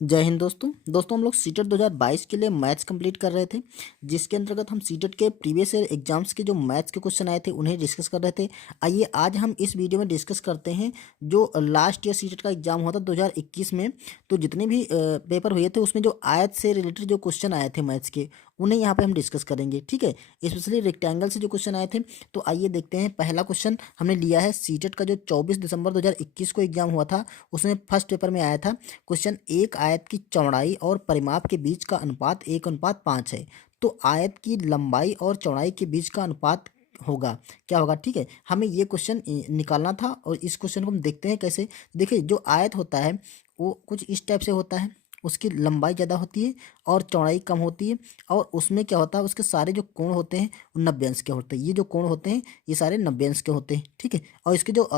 जय हिंद दोस्तों हम लोग सीटेट 2022 के लिए मैथ्स कंप्लीट कर रहे थे, जिसके अंतर्गत हम सीटेट के प्रीवियस ईयर एग्जाम्स के जो मैथ्स के क्वेश्चन आए थे उन्हें डिस्कस कर रहे थे। आइए आज हम इस वीडियो में डिस्कस करते हैं जो लास्ट ईयर सीटेट का एग्जाम हुआ था 2021 में। तो जितने भी पेपर हुए थे उसमें जो आयत से रिलेटेड जो क्वेश्चन आए थे मैथ्स के, उन्हें यहाँ पे हम डिस्कस करेंगे। ठीक है, स्पेशली रेक्टेंगल से जो क्वेश्चन आए थे। तो आइए देखते हैं। पहला क्वेश्चन हमने लिया है सीटेट का जो 24 दिसंबर 2021 को एग्जाम हुआ था, उसमें फर्स्ट पेपर में आया था क्वेश्चन, एक आयत की चौड़ाई और परिमाप के बीच का अनुपात 1:5 है। तो आयत की लंबाई और चौड़ाई के बीच का अनुपात होगा, क्या होगा। ठीक है, हमें ये क्वेश्चन निकालना था और इस क्वेश्चन को हम देखते हैं कैसे। देखिए, जो आयत होता है वो कुछ इस टाइप से होता है, उसकी लंबाई ज़्यादा होती है और चौड़ाई कम होती है। और उसमें क्या होता है, उसके सारे जो कोण होते हैं वो 90 अंश के होते हैं। ये जो कोण होते हैं ये सारे 90 अंश के होते हैं। ठीक है, और इसके जो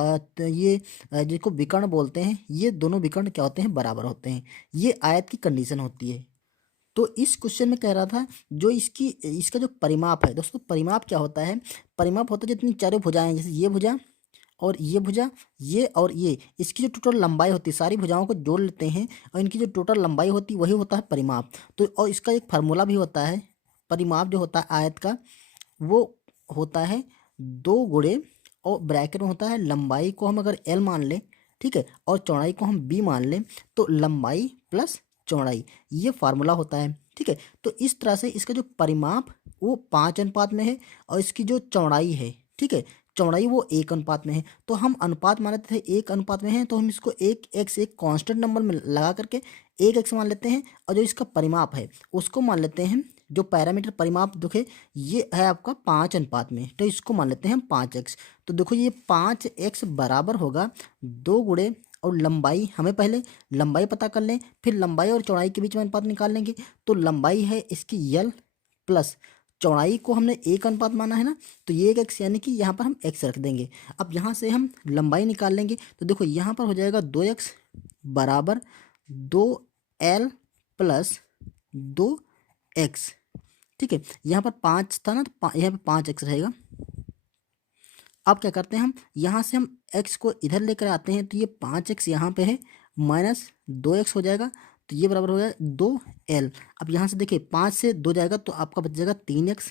जिसको विकर्ण बोलते हैं, ये दोनों विकर्ण क्या होते हैं, बराबर होते हैं। ये आयत की कंडीशन होती है। तो इस क्वेश्चन में कह रहा था जो इसका जो परिमाप है दोस्तों, परिमाप क्या होता है, परिमाप होता है जितनी चारों भुजाएं हैं, जैसे ये भुजा और ये भुजा, ये और ये, इसकी जो टोटल लंबाई होती है, सारी भुजाओं को जोड़ लेते हैं और इनकी जो टोटल लंबाई होती है वही होता है परिमाप। तो और इसका एक फार्मूला भी होता है, परिमाप जो होता है आयत का, वो होता है 2 गुणे, और ब्रैकेट में होता है लंबाई को हम अगर एल मान लें, ठीक है, और चौड़ाई को हम बी मान लें, तो लंबाई प्लस चौड़ाई, ये फार्मूला होता है। ठीक है, तो इस तरह से इसका जो परिमाप वो 5 अनुपात में है और इसकी जो चौड़ाई है, ठीक है, चौड़ाई वो 1 अनुपात में है। तो हम अनुपात मानते थे 1 अनुपात में है, तो हम इसको एक एक्स, एक कांस्टेंट नंबर में लगा करके एक एक्स मान लेते हैं, और जो इसका परिमाप है उसको मान लेते हैं, जो पैरामीटर परिमाप देखे ये है आपका 5 अनुपात में, तो इसको मान लेते हैं हम 5x। तो देखो ये 5x बराबर होगा 2 गुणे, और लंबाई हमें पहले लंबाई पता कर लें, फिर लंबाई और चौड़ाई के बीच में अनुपात निकाल लेंगे। तो लंबाई है इसकी यल, प्लस चौड़ाई को हमने 1 अनुपात माना है ना, तो ये एक एक्स, यानी कि यहाँ पर हम एक्स रख देंगे। अब यहाँ से हम लंबाई निकाल लेंगे, तो देखो यहाँ पर हो जाएगा 2x बराबर 2l प्लस 2x। ठीक है, यहाँ पर 5 था ना, तो यहाँ पे 5x रहेगा। अब क्या करते हैं, हम यहाँ से हम x को इधर लेकर आते हैं, तो ये 5x यहाँ पे है, माइनस 2x हो जाएगा, तो ये बराबर हो गया 2l। अब यहाँ से देखिए 5 से 2 जाएगा तो आपका बच जाएगा 3x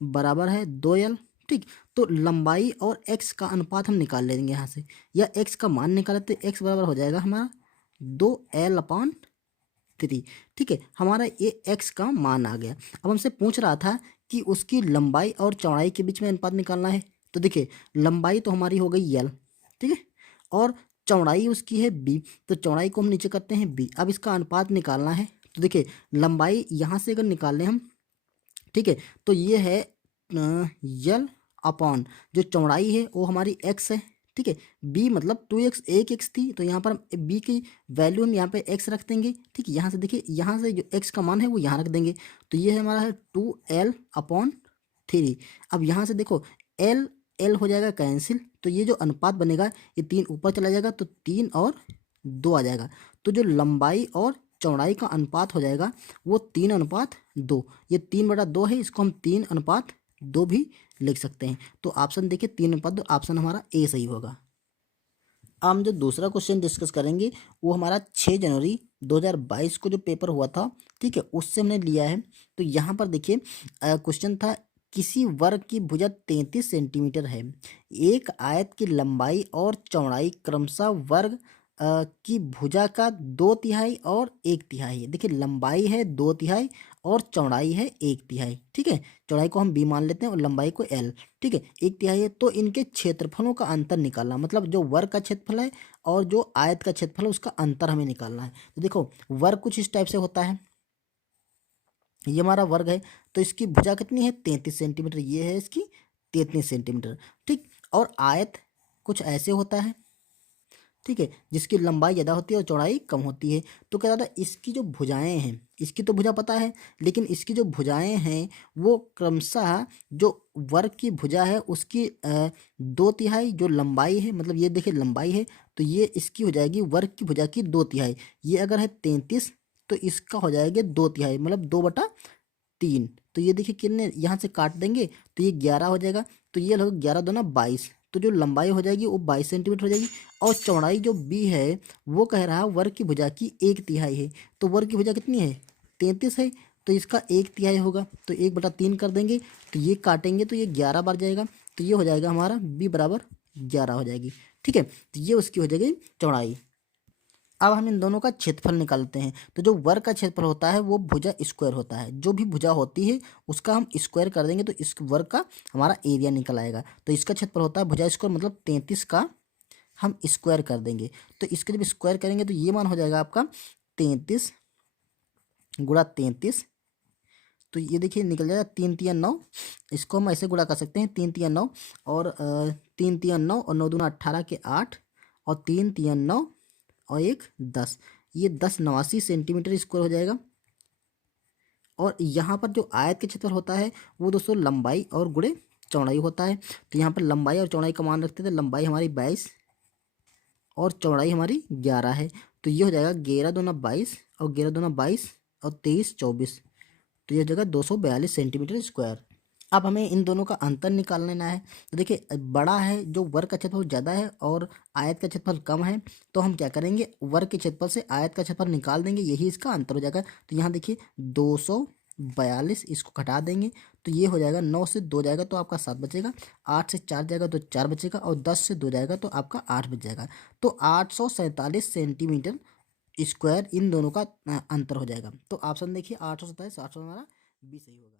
बराबर है 2l। ठीक, तो लंबाई और x का अनुपात हम निकाल लेंगे यहाँ से, या x का मान निकाले तो x बराबर हो जाएगा हमारा 2l/3। ठीक है, हमारा ये x का मान आ गया। अब हमसे पूछ रहा था कि उसकी लंबाई और चौड़ाई के बीच में अनुपात निकालना है। तो देखिए, लंबाई तो हमारी हो गई l, ठीक है, और चौड़ाई उसकी है b, तो चौड़ाई को हम नीचे करते हैं b। अब इसका अनुपात निकालना है, तो देखिए लंबाई यहाँ से अगर निकाल लें हम, ठीक है, तो ये है यल अपॉन जो चौड़ाई है वो हमारी x है। ठीक है, b मतलब 2x, एक x थी, तो यहाँ पर हम b की वैल्यू हम यहाँ पे x रख देंगे। ठीक है, यहाँ से देखिए, यहाँ से जो x का मान है वो यहाँ रख देंगे, तो ये है हमारा है 2l/3। अब यहाँ से देखो l l हो जाएगा कैंसिल, तो ये जो अनुपात बनेगा ये 3 ऊपर चला जाएगा, तो 3 और 2 आ जाएगा। तो जो लंबाई और चौड़ाई का अनुपात हो जाएगा वो 3:2। ये 3/2 है, इसको हम 3:2 भी लिख सकते हैं। तो ऑप्शन देखिए 3:2, ऑप्शन हमारा ए सही होगा। अब हम जो दूसरा क्वेश्चन डिस्कस करेंगे वो हमारा 6 जनवरी 2022 को जो पेपर हुआ था, ठीक है, उससे हमने लिया है। तो यहाँ पर देखिए क्वेश्चन था, किसी वर्ग की भुजा 33 सेंटीमीटर है, एक आयत की लंबाई और चौड़ाई क्रमशः वर्ग की भुजा का 2/3 और 1/3 है। देखिए लंबाई है 2/3 और चौड़ाई है 1/3। ठीक है, चौड़ाई को हम b मान लेते हैं और लंबाई को l। ठीक है, 1/3 है, तो इनके क्षेत्रफलों का अंतर निकालना, मतलब जो वर्ग का क्षेत्रफल है और जो आयत का क्षेत्रफल है उसका अंतर हमें निकालना है। तो देखो वर्ग कुछ इस टाइप से होता है, ये हमारा वर्ग है, तो इसकी भुजा कितनी है 33 सेंटीमीटर, ये है इसकी 33 सेंटीमीटर। ठीक, और आयत कुछ ऐसे होता है, ठीक है, जिसकी लंबाई ज़्यादा होती है और चौड़ाई कम होती है। तो क्या था, इसकी जो भुजाएं हैं, इसकी तो भुजा पता है, लेकिन इसकी जो भुजाएं हैं वो क्रमशः जो वर्ग की भुजा है उसकी 2/3 जो लंबाई है, मतलब ये देखिए लंबाई है, तो ये इसकी हो जाएगी वर्ग की भुजा की 2/3। ये अगर है 33 तो इसका हो जाएगा 2/3, मतलब 2/3। तो ये देखिए कितने यहाँ से काट देंगे तो ये 11 हो जाएगा, तो ये लगभग 11×2 = 22। तो जो लंबाई हो जाएगी वो 22 सेंटीमीटर हो जाएगी। और चौड़ाई जो बी है वो कह रहा है वर्ग की भुजा की 1/3 है। तो वर्ग की भुजा कितनी है? 33 है। तो इसका 1/3 होगा, तो 1/3 कर देंगे, तो ये काटेंगे तो ये 11 बार जाएगा। तो ये हो जाएगा हमारा बी बराबर 11 हो जाएगी। ठीक है, तो ये उसकी हो जाएगी चौड़ाई। अब हम इन दोनों का क्षेत्रफल निकालते हैं। तो जो वर्ग का क्षेत्रफल होता है वो भुजा स्क्वायर होता है। जो भी भुजा होती है उसका हम स्क्वायर कर देंगे तो इस वर्ग का हमारा एरिया निकल आएगा। तो इसका क्षेत्रफल होता है भुजा स्क्वायर, मतलब 33 का हम स्क्वायर कर देंगे। तो इसके जब स्क्वायर करेंगे तो ये मान हो जाएगा आपका 33 गुणा 33। तो ये देखिए निकल जाएगा 3×3=9। इसको हम ऐसे गुणा कर सकते हैं, 3×3=9 और 3×3=9 और 9×2=18 के 8 और 3×3=9 और 1 10। ये 10 89 सेंटीमीटर स्क्वायर हो जाएगा। और यहाँ पर जो आयत के क्षेत्रफल होता है वो दोस्तों लंबाई और गुणे चौड़ाई होता है। तो यहाँ पर लंबाई और चौड़ाई का मान रखते थे। लंबाई हमारी 22 और चौड़ाई हमारी 11 है। तो ये हो जाएगा 11×2=22 और 11×2=22 और 23×24। तो ये जगह 242 सेंटीमीटर स्क्वायर। अब हमें इन दोनों का अंतर निकाल लेना है। तो देखिए बड़ा है जो वर्ग का क्षेत्रफल ज़्यादा है और आयत का क्षेत्रफल कम है, तो हम क्या करेंगे, वर्ग के क्षेत्रफल से आयत का क्षेत्रफल निकाल देंगे, यही इसका अंतर हो जाएगा। तो यहाँ देखिए 242, इसको घटा देंगे तो ये हो जाएगा 9 से 2 जाएगा तो आपका 7 बचेगा, 8 से 4 जाएगा तो 4 बचेगा और 10 से 2 जाएगा तो आपका 8 बच जाएगा। तो 847 सेंटीमीटर स्क्वायर इन दोनों का अंतर हो जाएगा। तो ऑप्शन देखिए 847, 800 हमारा बी सही होगा।